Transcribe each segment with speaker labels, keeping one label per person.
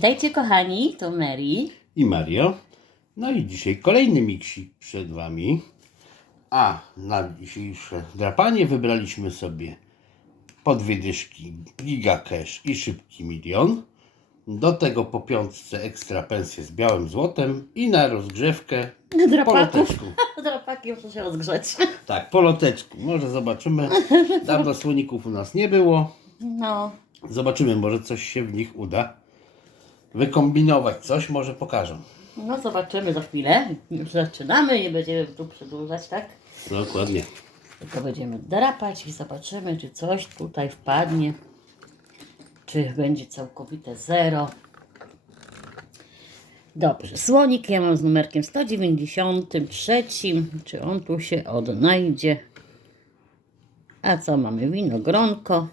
Speaker 1: Witajcie kochani, to Mary.
Speaker 2: i Mario. No i dzisiaj kolejny miksik przed Wami. A na dzisiejsze drapanie wybraliśmy sobie po dwie dyszki Giga Cash i Szybki Milion. Do tego po piątce ekstra pensję z białym złotem i na rozgrzewkę po
Speaker 1: Drapaków. Drapaki muszę się rozgrzeć.
Speaker 2: Tak, po loteczku. Może zobaczymy. Dawno słoników u nas nie było.
Speaker 1: No,
Speaker 2: Zobaczymy, może coś się w nich uda. Wykombinować coś, może pokażę.
Speaker 1: no zobaczymy za chwilę. Już zaczynamy, nie będziemy tu przedłużać, tak?
Speaker 2: Dokładnie.
Speaker 1: Tylko będziemy drapać i zobaczymy, czy coś tutaj wpadnie. Czy będzie całkowite zero. Dobrze, słonik ja mam z numerkiem 193. Czy on tu się odnajdzie? A co mamy? Winogronko.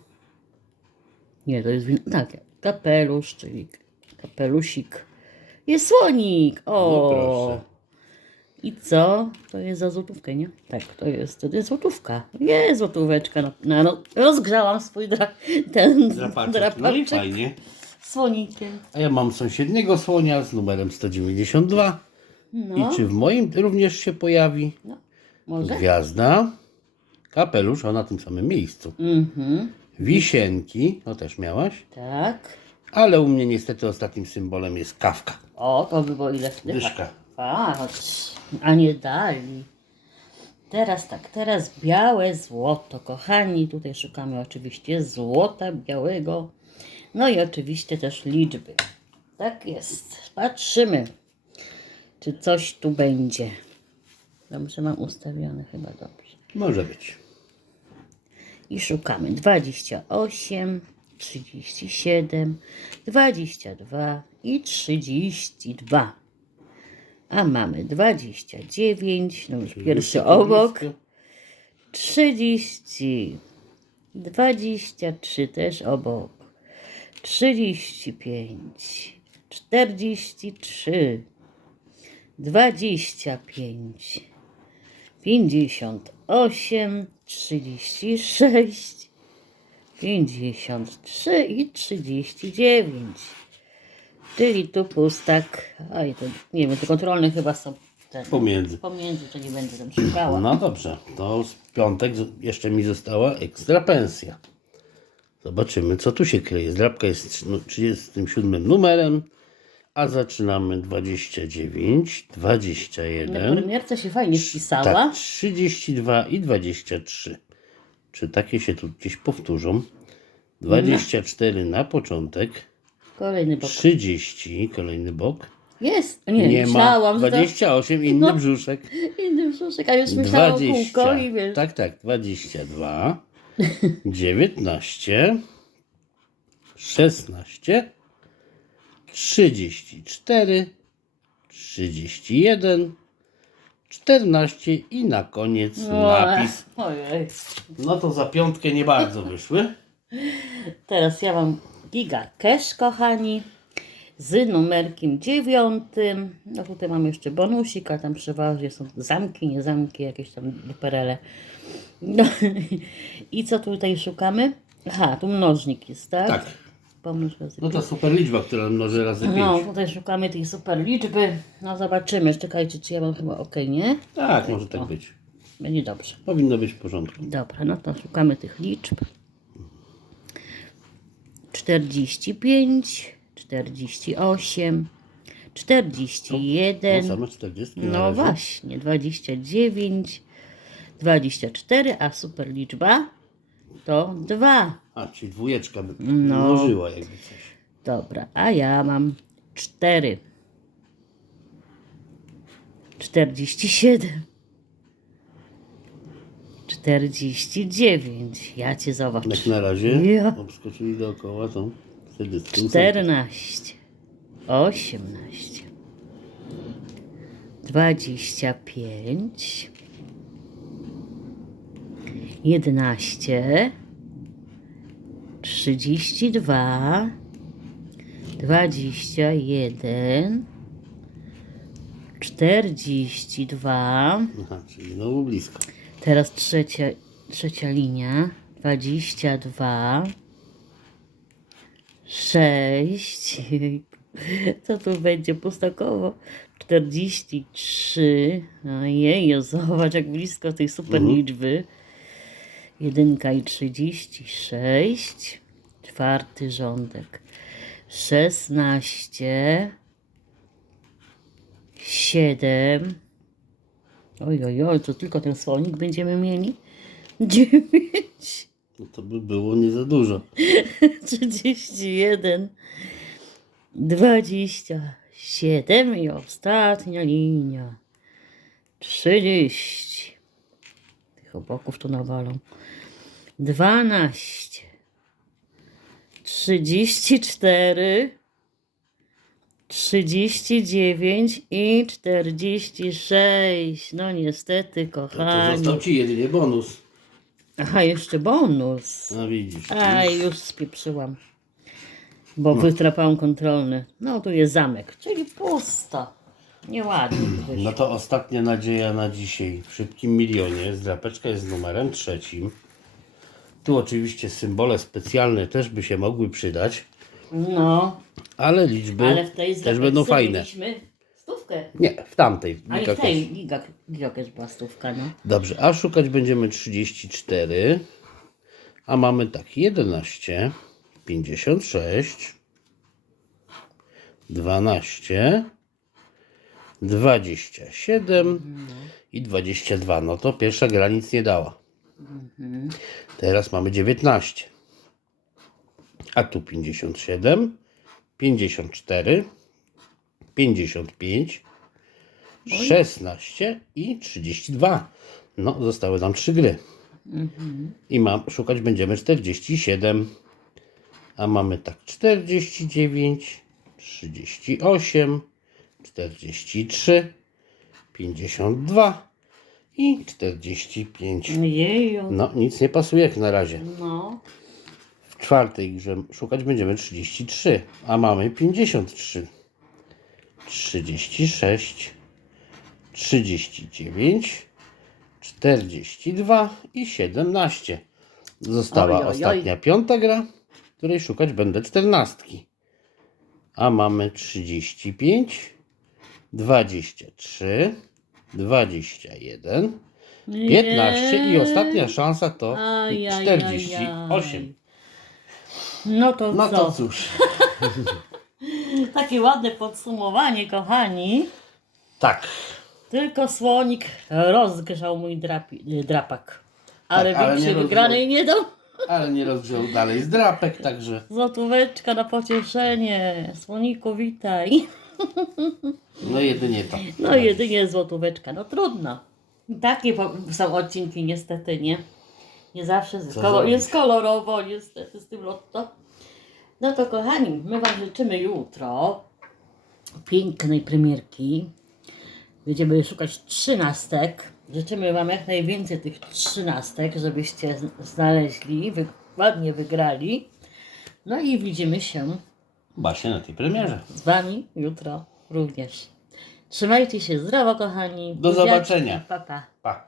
Speaker 1: Nie, to jest wino. Tak, kapelusz, czyli kapelusik. Jest słonik!
Speaker 2: No
Speaker 1: O!
Speaker 2: proszę.
Speaker 1: I co? To jest za złotówkę, nie? Tak, to jest, to jest złotówka. Jest złotóweczka. No, no, no, rozgrzałam swój dra, ten
Speaker 2: Drapaczek.
Speaker 1: drapaczek
Speaker 2: No fajnie.
Speaker 1: słonikiem.
Speaker 2: A ja mam sąsiedniego słonia z numerem 192.
Speaker 1: No,
Speaker 2: I czy w moim również się pojawi
Speaker 1: no może?
Speaker 2: gwiazda, kapelusz, o na tym samym miejscu.
Speaker 1: Mhm,
Speaker 2: Wisienki, to też miałaś,
Speaker 1: tak.
Speaker 2: Ale u mnie niestety ostatnim symbolem jest kawka.
Speaker 1: O, to by było ile wtedy?
Speaker 2: Dyszka.
Speaker 1: Patrz, a nie dali. Teraz tak, teraz białe złoto, kochani. Tutaj szukamy oczywiście złota białego. No i oczywiście też liczby. Tak jest. Patrzymy, czy coś tu będzie. Dobrze mam ustawione chyba dobrze.
Speaker 2: Może być.
Speaker 1: I szukamy 28, 37, 22 i 32. A mamy 29, no już pierwszy obok. 30, 23 też obok, 35, 43, 25, 58, 36, 53 i 39. Czyli tu pustak. Oj, to nie wiem, te kontrolne chyba są te
Speaker 2: Pomiędzy.
Speaker 1: pomiędzy, to nie będę tam szukała.
Speaker 2: No dobrze, to z piątek jeszcze mi została ekstra pensja. Zobaczymy, co tu się kryje. Zdrabka jest no, 37 numerem, a zaczynamy 29,
Speaker 1: Na
Speaker 2: 21,
Speaker 1: premierce się fajnie wpisała.
Speaker 2: tak, 32 i 23. Czy takie się tu gdzieś powtórzą? 24 na początek,
Speaker 1: Kolejny bok.
Speaker 2: 30, kolejny bok.
Speaker 1: Jest! Nie,
Speaker 2: Nie ma.
Speaker 1: myślałam, że
Speaker 2: 28, inny
Speaker 1: No.
Speaker 2: brzuszek.
Speaker 1: to inny brzuszek, a już myślałam o
Speaker 2: 20.
Speaker 1: kółko i wiesz.
Speaker 2: Tak, tak. 22, 19, 16, 34, 31, 14 i na koniec napis.
Speaker 1: Ojej.
Speaker 2: No to za piątkę nie bardzo wyszły.
Speaker 1: Teraz ja mam Giga Cash, kochani, z numerkiem dziewiątym. No tutaj mam jeszcze bonusik, a tam przeważnie są zamki, nie zamki, jakieś tam duperele. No. I co tutaj szukamy? Aha, tu mnożnik jest, tak?
Speaker 2: Tak.
Speaker 1: Pomnóż razy
Speaker 2: No to super liczba, która mnoży razy 5.
Speaker 1: No, tutaj szukamy tej super liczby. No zobaczymy, czekajcie, czy ja mam chyba ok, nie?
Speaker 2: Tak, może tak być.
Speaker 1: Będzie dobrze.
Speaker 2: Powinno być w porządku.
Speaker 1: Dobra, no to szukamy tych liczb. 45, 48,
Speaker 2: No
Speaker 1: 41,
Speaker 2: same 40 na
Speaker 1: no właśnie, 29, 24, a super liczba to 2.
Speaker 2: A, czyli dwójeczka by
Speaker 1: No.
Speaker 2: mnożyła jakby coś.
Speaker 1: Dobra, a ja mam 4. 47. 49. Ja cię zobacz.
Speaker 2: Jak na razie
Speaker 1: Ja.
Speaker 2: obskoczyli dookoła, to wtedy z tym
Speaker 1: 14. 18. 25. 11. 32. 21. 42.
Speaker 2: Aha, czyli znowu blisko.
Speaker 1: Teraz trzecia, trzecia linia. 22. 6. Co tu będzie? Pustakowo 43. Ojej, zobacz jak blisko tej super liczby. Jedynka i 36. Czwarty rządek. 16. 7. Oj, oj, oj, to tylko ten słonik będziemy mieli. 9.
Speaker 2: No to by było nie za dużo.
Speaker 1: 31, 27 i ostatnia linia. 30. Tych oboków tu nawalą. 12, 34, 39 i 46. No niestety,
Speaker 2: To, to
Speaker 1: kochani.
Speaker 2: został ci jedynie bonus.
Speaker 1: Aha, jeszcze bonus.
Speaker 2: No widzisz.
Speaker 1: Aj, już spieprzyłam. Bo wytrapałam kontrolny. No, tu jest zamek, czyli pusto. Nieładnie wyszło.
Speaker 2: No to ostatnia nadzieja na dzisiaj. W szybkim milionie. Zdrapeczka jest numerem trzecim. Tu oczywiście symbole specjalne też by się mogły przydać,
Speaker 1: No,
Speaker 2: ale liczby
Speaker 1: ale w tej
Speaker 2: też będą fajne.
Speaker 1: mieliśmy stówkę.
Speaker 2: Nie, w tamtej.
Speaker 1: A
Speaker 2: Mika
Speaker 1: w tej giga, była stówka, no.
Speaker 2: Dobrze, a szukać będziemy 34. A mamy tak 11, 56, 12, 27 i 22. No to pierwsza gra nic nie dała. Teraz mamy 19. A tu 57, 54, 55, 16 i 32. No, zostały nam trzy gry. I mam, szukać będziemy 47. A mamy tak 49, 38, 43, 52 i 45.
Speaker 1: Jeju.
Speaker 2: No, nic nie pasuje jak na razie.
Speaker 1: No.
Speaker 2: W czwartej grze szukać będziemy 33, a mamy 53, 36, 39, 42 i 17. Została
Speaker 1: Oj, oj, oj.
Speaker 2: ostatnia piąta gra, której szukać będę czternastki. A mamy 35, 23, 21, 15 i ostatnia szansa to
Speaker 1: Aj, aj,
Speaker 2: 48.
Speaker 1: aj, aj. No to
Speaker 2: No
Speaker 1: co?
Speaker 2: to cóż.
Speaker 1: Takie ładne podsumowanie, kochani.
Speaker 2: Tak.
Speaker 1: Tylko słonik rozgrzał mój drapi, drapak. Ale
Speaker 2: Tak, ale
Speaker 1: większej
Speaker 2: nie
Speaker 1: wygranej nie dał.
Speaker 2: Ale nie rozgrzał dalej zdrapek, także
Speaker 1: Złotóweczka na pocieszenie. Słoniku, witaj.
Speaker 2: no jedynie to.
Speaker 1: No jedynie złotóweczka. No trudno. Takie po- są odcinki niestety, nie? Nie zawsze z
Speaker 2: Co
Speaker 1: kolo-
Speaker 2: zrobić?
Speaker 1: jest kolorowo niestety z tym lotto. No to kochani, my Wam życzymy jutro pięknej premierki. Będziemy szukać trzynastek. Życzymy Wam jak najwięcej tych trzynastek, żebyście z- znaleźli, wy- ładnie wygrali. No i widzimy się
Speaker 2: Właśnie na tej premierze.
Speaker 1: z Wami jutro również. Trzymajcie się zdrowo, kochani.
Speaker 2: Do
Speaker 1: Buziaczki.
Speaker 2: zobaczenia.
Speaker 1: Pa, pa.
Speaker 2: Pa.